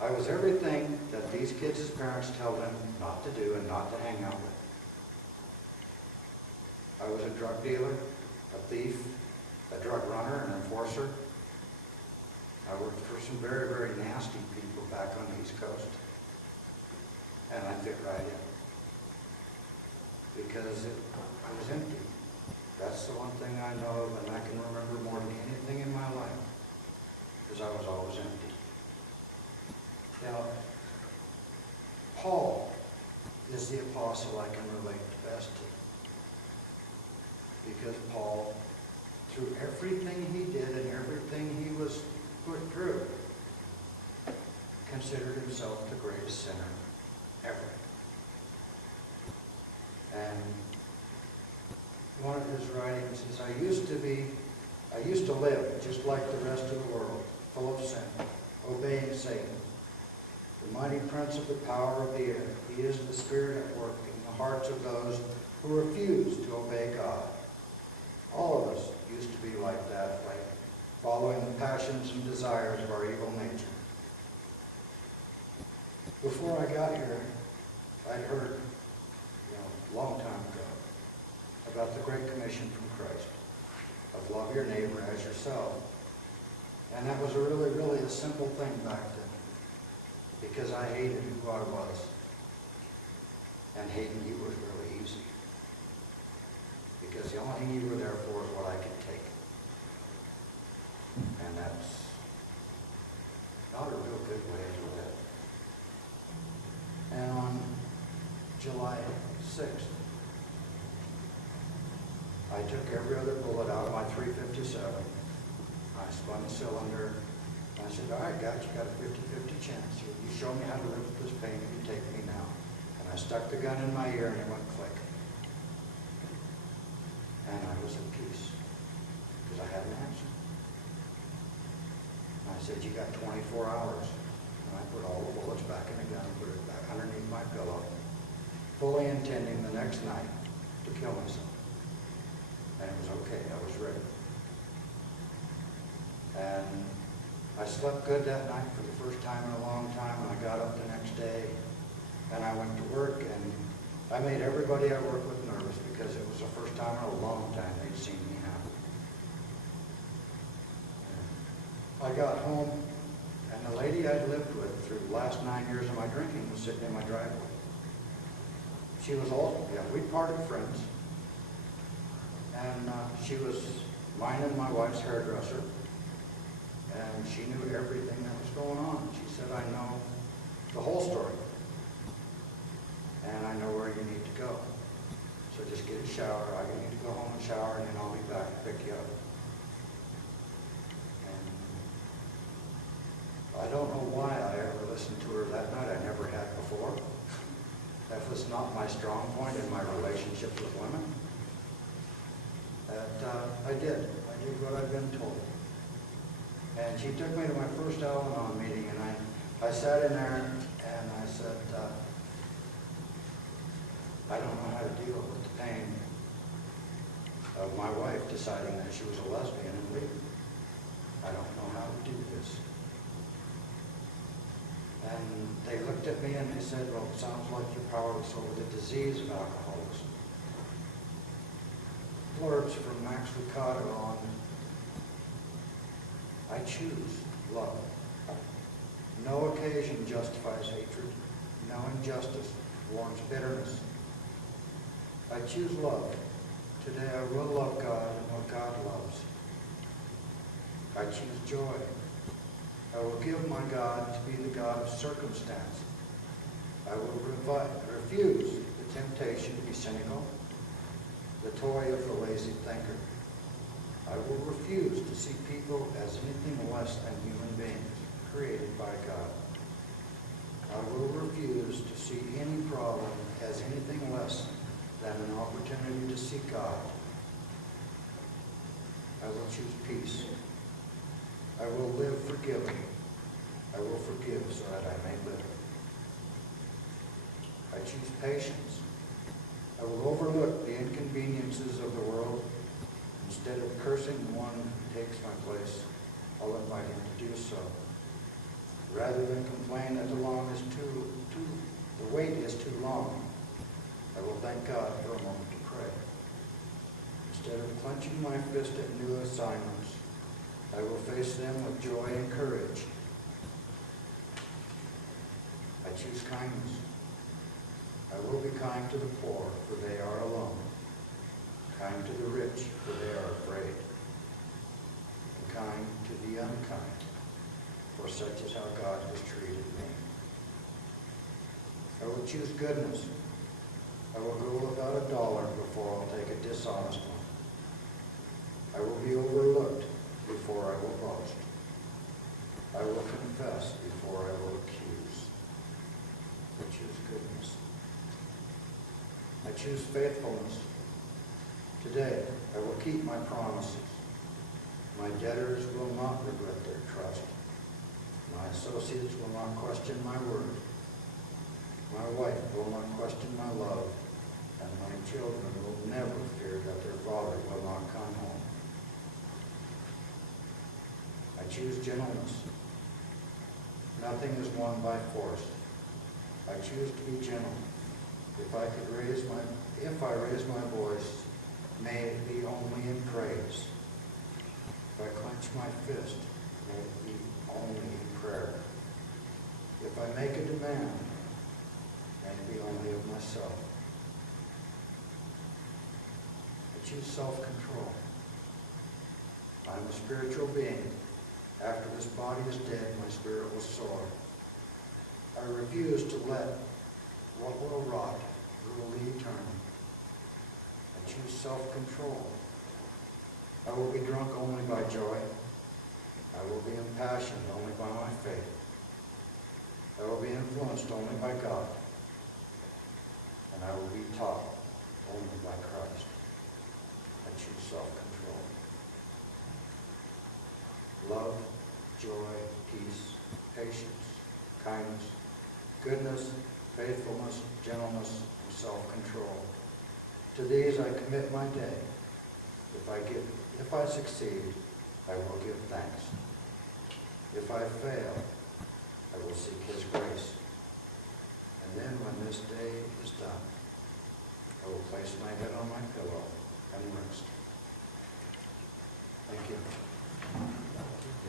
I was everything that these kids' parents tell them not to do and not to hang out with. I was a drug dealer, a thief, a drug runner, an enforcer. I worked for some very, very nasty people back on the East Coast. And I fit right in. Because I was empty. That's the one thing I know of, and I can remember more than anything in my life, because I was always empty. Now, Paul is the apostle I can relate best to. Because Paul, through everything he did and everything he was put through, considered himself the greatest sinner ever. And one of his writings is, I used to live just like the rest of the world, full of sin, obeying Satan, the mighty prince of the power of the air. He is the spirit at work in the hearts of those who refuse to obey God. All of us used to be like that, like following the passions and desires of our evil nature. Before I got here, I'd heard, a long time ago, about the Great Commission from Christ of love your neighbor as yourself. And that was really, really a simple thing back then, because I hated who I was. And hating you was really easy, because the only thing you were there for is what I could take. And that's not a real good way to live. And on July 6th, I took every other bullet out of my .357. I spun the cylinder. And I said, all right, guys, you got a 50-50 chance. You show me how to live with this pain, and you take me now. And I stuck the gun in my ear, and it went click. And I was at peace, because I had an answer. And I said, you got 24 hours. And I put all the bullets back in the gun, put it back underneath my pillow, fully intending the next night to kill myself. And it was okay, I was ready. And I slept good that night for the first time in a long time, and I got up the next day, and I went to work, and I made everybody I worked with nervous, because it was the first time in a long time they'd seen me happy. I got home, and the lady I'd lived with through the last 9 years of my drinking was sitting in my driveway. She was also, we parted friends. And she was mine and my wife's hairdresser. And she knew everything that was going on. She said, I know the whole story. And I know where you need to go. So just get a shower. You need to go home and shower, and then I'll be back to pick you up. And I don't know why I ever listened to her that night. I never had before. That was not my strong point in my relationships with women. I did what I'd been told. And she took me to my first Al-Anon meeting, and I sat in there, and I said, I don't know how to deal with the pain of my wife deciding that she was a lesbian and leaving. I don't know how to do this. And they looked at me and they said, well, it sounds like you're powerless over the disease of alcoholism. Blurbs from Max Lucado on, I choose love. No occasion justifies hatred. No injustice warrants bitterness. I choose love. Today I will love God and what God loves. I choose joy. I will give my God to be the God of circumstance. I will refuse the temptation to be cynical, the toy of the lazy thinker. I will refuse to see people as anything less than human beings created by God. I will refuse to see any problem as anything less than an opportunity to seek God. I will choose peace. I will live forgiving. I will forgive so that I may live. I choose patience. I will overlook the inconveniences of the world. Instead of cursing the one who takes my place, I'll invite him to do so. Rather Rather than complain that the wait is too long, I will thank God for a moment to pray. Instead of clenching my fist at new assignments, I will face them with joy and courage. I choose kindness. I will be kind to the poor, for they are alone. Kind to the rich, for they are afraid. And kind to the unkind, for such is how God has treated me. I will choose goodness. I will go without $1 before I'll take a dishonest one. I will be overlooked before I will boast. I will confess before I will accuse. I choose goodness. I choose faithfulness. Today, I will keep my promises. My debtors will not regret their trust. My associates will not question my word. My wife will not question my love, and my children will never fear that their father will not come home. I choose gentleness. Nothing is won by force. I choose to be gentle. If I raise my voice, may it be only in praise. If I clench my fist, may it be only in prayer. If I make a demand, may it be only of myself. I choose self-control. I am a spiritual being. After this body is dead, my spirit will soar. I refuse to let what will rot rule the eternal. I choose self-control. I will be drunk only by joy. I will be impassioned only by my faith. I will be influenced only by God. And I will be taught only by Christ. I choose self-control. Love, joy, peace, patience, kindness, goodness, faithfulness, gentleness, and self-control. To these I commit my day. If I succeed, I will give thanks. If I fail, I will seek His grace. And then when this day is done, I will place my head on my pillow and rest. Thank you.